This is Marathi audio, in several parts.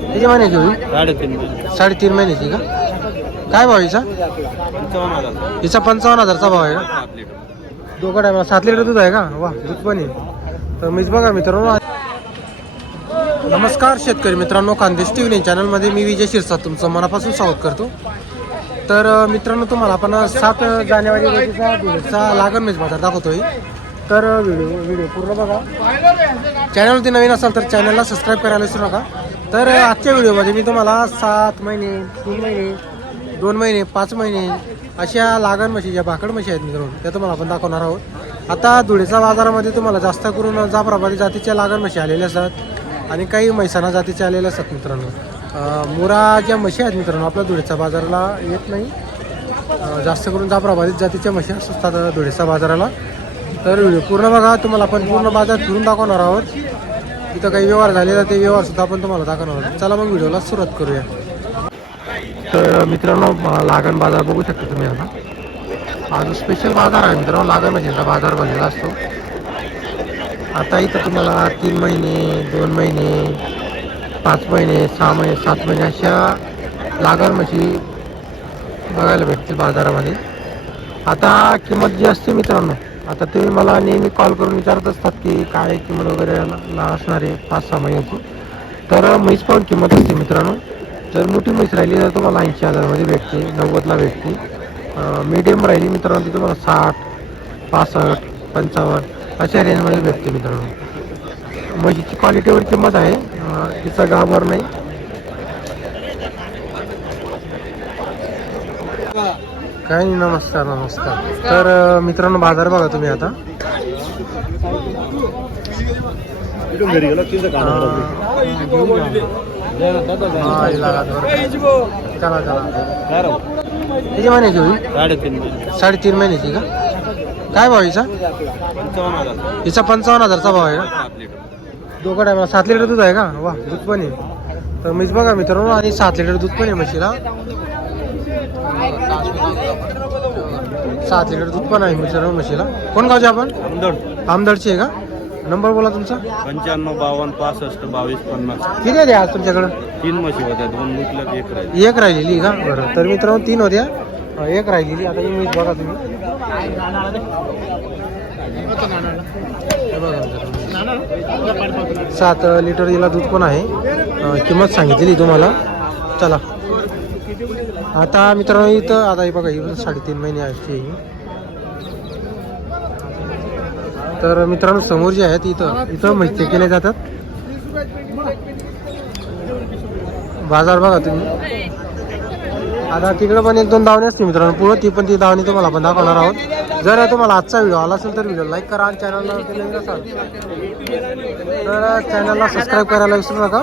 किती महिन्याची होईल साडेतीन महिने. साडेतीन महिन्याची का? काय भाव हिचा? पंचावन्न हजार. हिचा पंचावन्न हजारचा भाव आहे का? सात लिटर. दोघं टायमा सात लिटर दूध आहे का? वा दूध पण आहे. तर मीच बघा मित्रांनो. नमस्कार शेतकरी मित्रांनो खानदेश टी व्ही चॅनलमध्ये मी विजय शिरसाट तुमचं मनापासून स्वागत करतो. तर मित्रांनो तुम्हाला आपण सात जानेवारी रोजीचा दिवसचा लागण मेज बाजार दाखवतोय. तर व्हिडिओ व्हिडिओ पूर्ण बघा. चॅनलवरती नवीन असाल तर चॅनलला सबस्क्राईब करायला विसरू नका. तर आजच्या व्हिडिओमध्ये मी तुम्हाला सात महिने तीन महिने दोन महिने पाच महिने अशा लागण म्हशी ज्या भाकड म्हशी आहेत मित्रांनो त्या तुम्हाला आपण दाखवणार आहोत. आता धुळेचा बाजारामध्ये तुम्हाला जास्त करून जाफराबादी जातीच्या लागण म्हशी आलेल्या असतात आणि काही म्हैसाणा जातीच्या आलेल्या असतात मित्रांनो. मुरा ज्या म्हशी आहेत मित्रांनो आपल्या धुळेच्या बाजाराला येत नाही. जास्त करून जाफराबादी जातीच्या म्हशी असतात धुळेच्या बाजाराला. तर व्हिडिओ पूर्ण बघा तुम्हाला आपण पूर्ण बाजार फिरून दाखवणार आहोत. इथं काही व्यवहार झालेला ते व्यवहार सुद्धा आपण तुम्हाला दाखवणार चला मग व्हिडिओला सुरुवात करूया. तर मित्रांनो लागण बाजार बघू शकता तुम्ही आता. आज स्पेशल बाजार आहे मित्रांनो लागण म्हणजे बाजार भरलेला असतो. आता इथं तुम्हाला तीन महिने दोन महिने पाच महिने सहा महिने सात महिने अशा लागण म्हशी बघायला भेटतील बाजारामध्ये. आता किंमत जी असते मित्रांनो आता तुम्ही मला नेहमी कॉल करून विचारत असतात की काय किंमत वगैरे ला असणार आहे पाच सहा महिन्याची. तर म्हैस पाहून किंमत असते मित्रांनो. जर मोठी म्हैस राहिली तर तुम्हाला ऐंशी हजारमध्ये भेटते नव्वदला भेटते. मीडियम राहिली मित्रांनो ती तुम्हाला साठ पासष्ट पंचावन्न अशा रेंजमध्ये भेटते मित्रांनो. म्हशीची क्वालिटीवर किंमत आहे तिचा गाभर नाही काय? नाही नमस्कार नमस्कार. तर मित्रांनो बाजार बघा तुम्ही आता. हा, हिला चला चला किती महिन्याची होईल साडेतीन महिन्याची का? काय भाव हिचा? हिचा पंचावन्न हजारचा भाव आहे का? दोघं टायमाला सात लिटर दूध आहे का? वा दूध पण आहे. तर मीच बघा मित्रांनो आणि सात लिटर दूध पण आहे म्हशीला. सात लिटर दूध पण आहे मित्रांनो म्हशीला. कोण गावचे आपण? आमदड. आमदारची आहे का? नंबर बोला तुमचा. पंच्याण्णव बावन्न पासष्ट बावीस पन्नास. किती आहे आज तुमच्याकडं? तीन म्हशी होत्या दोन मुकल्यात एक राहील. एक राहिलेली का? बरं. तर मित्रांनो तीन होत्या. एक राहिलेली. आता ही बघा तुम्ही. बघा मित्रांनो. सात लिटर हिला दूध पण आहे. किंमत सांगितलेली तुम्हाला. चला. आता मित्रांनो इथं आता हे बघा ही साडेतीन महिने आहे ही. तर मित्रांनो समोर जे आहेत इथं इथं मैत्री केले जातात. बाजार बघा तुम्ही. आता तिकडे पण एक दोन दावणी असते मित्रांनो. पुढं ती पण ती दावणी तुम्हाला पण दाखवणार आहोत. जर तुम्हाला आजचा व्हिडिओ आला असेल तर व्हिडिओ लाईक करा आणि चॅनलला तर चॅनलला सबस्क्राईब करायला विसरू नका.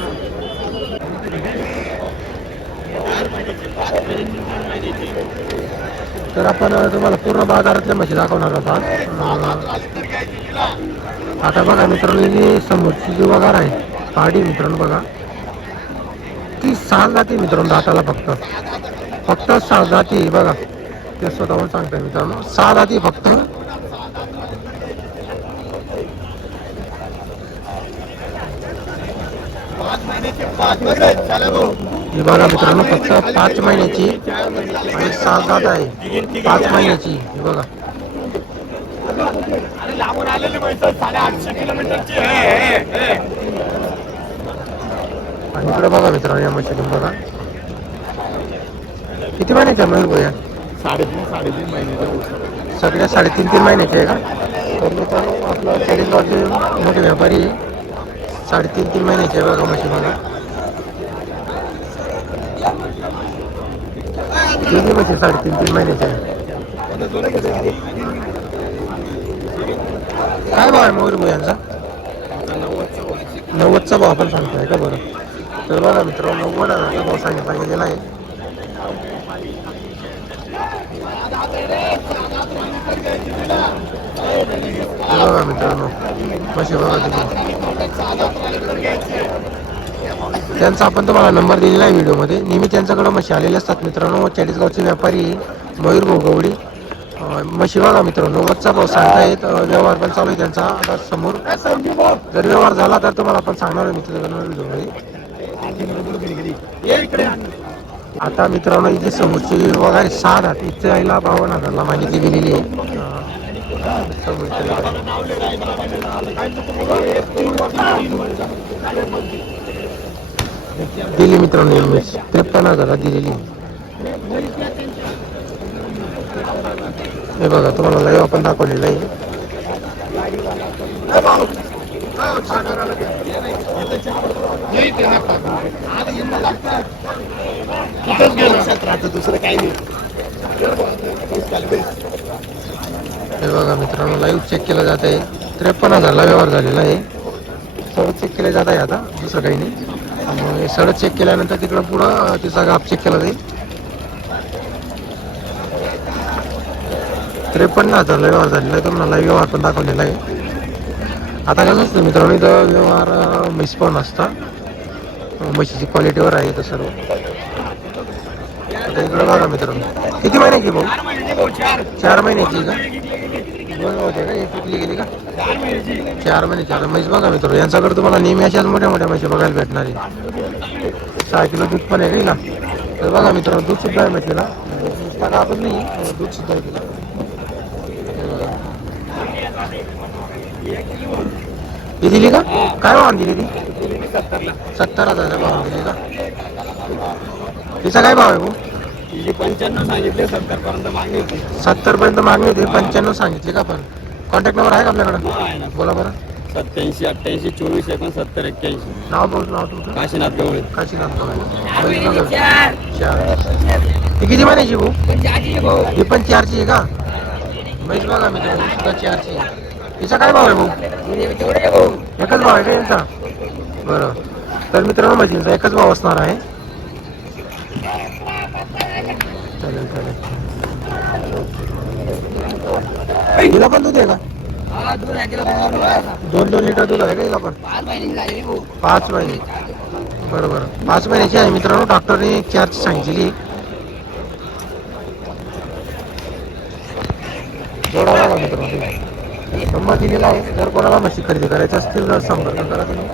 तर आपण तुम्हाला पूर्ण बाजारातल्या म्हशी दाखवणार आहोत आता बघा मित्रांनो ही समोरची जी वगार आहे पाडी मित्रांनो बघा. ती सहा जाती मित्रांनो दाताला फक्त. फक्त सहा जाती बघा. ते स्वतःहून सांगताय मित्रांनो. सहा जाती फक्त. ही बघा मित्रांनो फक्त पाच महिन्याची आणि सहा जात आहे. पाच महिन्याची ही बघा. आणि इकडे बघा मित्रांनो या म्हशी बघा. किती महिन्याच्या मयूर भैया? साडेतीन साडेतीन महिन्याच्या सगळ्या साडेतीन तीन महिन्याचे आहे का? तर मित्रांनो आपला खेडेगावचे मोठे व्यापारी साडेतीन तीन महिन्याचे आहे बघा म्हशी बघा. किती म्हशी साडेतीन तीन महिन्याचे. काय भाव आहे मयूर मुलांचा नव्वदचा भाव आपण सांगतोय का बरं? तर बघा मित्र नव्वद हजारचा भाव सांगितला गेलेला आहे बघा मित्रांनो कसे बघा तुम्ही. त्यांचा आपण तुम्हाला नंबर दिलेला आहे व्हिडिओमध्ये. नेहमी त्यांच्याकडे म्हशी आलेले असतात मित्रांनो. चाळीसगावचे व्यापारी मयूर गोगवडी म्हशी बघा मित्रांनो. वरचा भाव सांगतायत व्यवहार पण चालू आहे त्यांचा. आता समोर जर व्यवहार झाला तर तुम्हाला आपण सांगणार आहे मित्रांनो व्हिडिओमध्ये. आता मित्रांनो इथे समोरची बघा सहा हात. इथे आईला बावन्न हजारला माहिती दिलेली आहे. समोरची. दिली मित्रांनो एस त्रेपन्न हजारात दिलेली. हे बघा तुम्हाला लाईव्ह आपण दाखवलेलं आहे. हे बघा मित्रांनो लाईव्ह चेक केलं जात आहे त्रेपन्न हजारला व्यवहार झालेला आहे. सडक चेक केलं जात आहे आता दुसरं काही नाही. त्यामुळे सगळं चेक केल्यानंतर तिकडं पुढं तिचा गाप चेक केला जाईल. त्रेपन्न हजार व्यवहार झालेला आहे तुम्हाला व्यवहार पण दाखवलेला आहे. आता कसं असतं मित्रांनो इथं व्यवहार मिस पण असता म्हशीची क्वालिटीवर आहे इथं सर्व. इकडं बघा मित्रांनो. किती महिन्याची भाऊ? चार महिन्याची का? दोन होते का एक विकली गेली का चार महिने चार म्हैस बघा मित्र यांच्याकडे तुम्हाला नेहमी अशाच मोठ्या मोठ्या म्हशी बघायला भेटणार आहे. सहा किलो दूध पण आहे ना तर बघा मित्र दूध सुद्धा आहे म्हशीला नुसता कापच नाही दूध सुद्धा आहे तिला बघा. दिली का? काय भाव दिली ती? सत्तर हजार भाव दिली का? तिचा काय भाव आहे भाऊ? पंच्याण्णव सांगितले सत्तर पर्यंत मागणी सत्तर पर्यंत मागणी होती पंच्याण्णव सांगितले का पण? कॉन्टॅक्ट नंबर आहे का आपल्याकडं? बोला बरं. सत्याऐंशी अठ्ठ्याऐंशी चोवीस एकोण सत्तर एक्क्याऐंशी. नाव बोल नाव तुमचं? काशीनाथ गवळे. काशीनाथ गवळे. चार. ही किती महिन्याची भाऊ? ही पण चारची आहे का? म्हैस बघा मी सुद्धा चारची आहे. हिचा काय भाव आहे भाऊ? एकच भाव आहे का यांचा? बरं. तर मित्रांनो म्हशींचा एकच भाव असणार आहे. चालेल चालेल. हिला पण दूध आहे का? दोन दोन लिटर दूध आहे का हिला पण? पाच महिने. बरोबर. पाच महिन्याची आहे मित्रांनो. डॉक्टरने चार्ज सांगितली जोडा बघा मित्रांनो नंबर दिलेला आहे. जर कोणाला मशी खरेदी करायची असतील तर संपर्क करा तुम्ही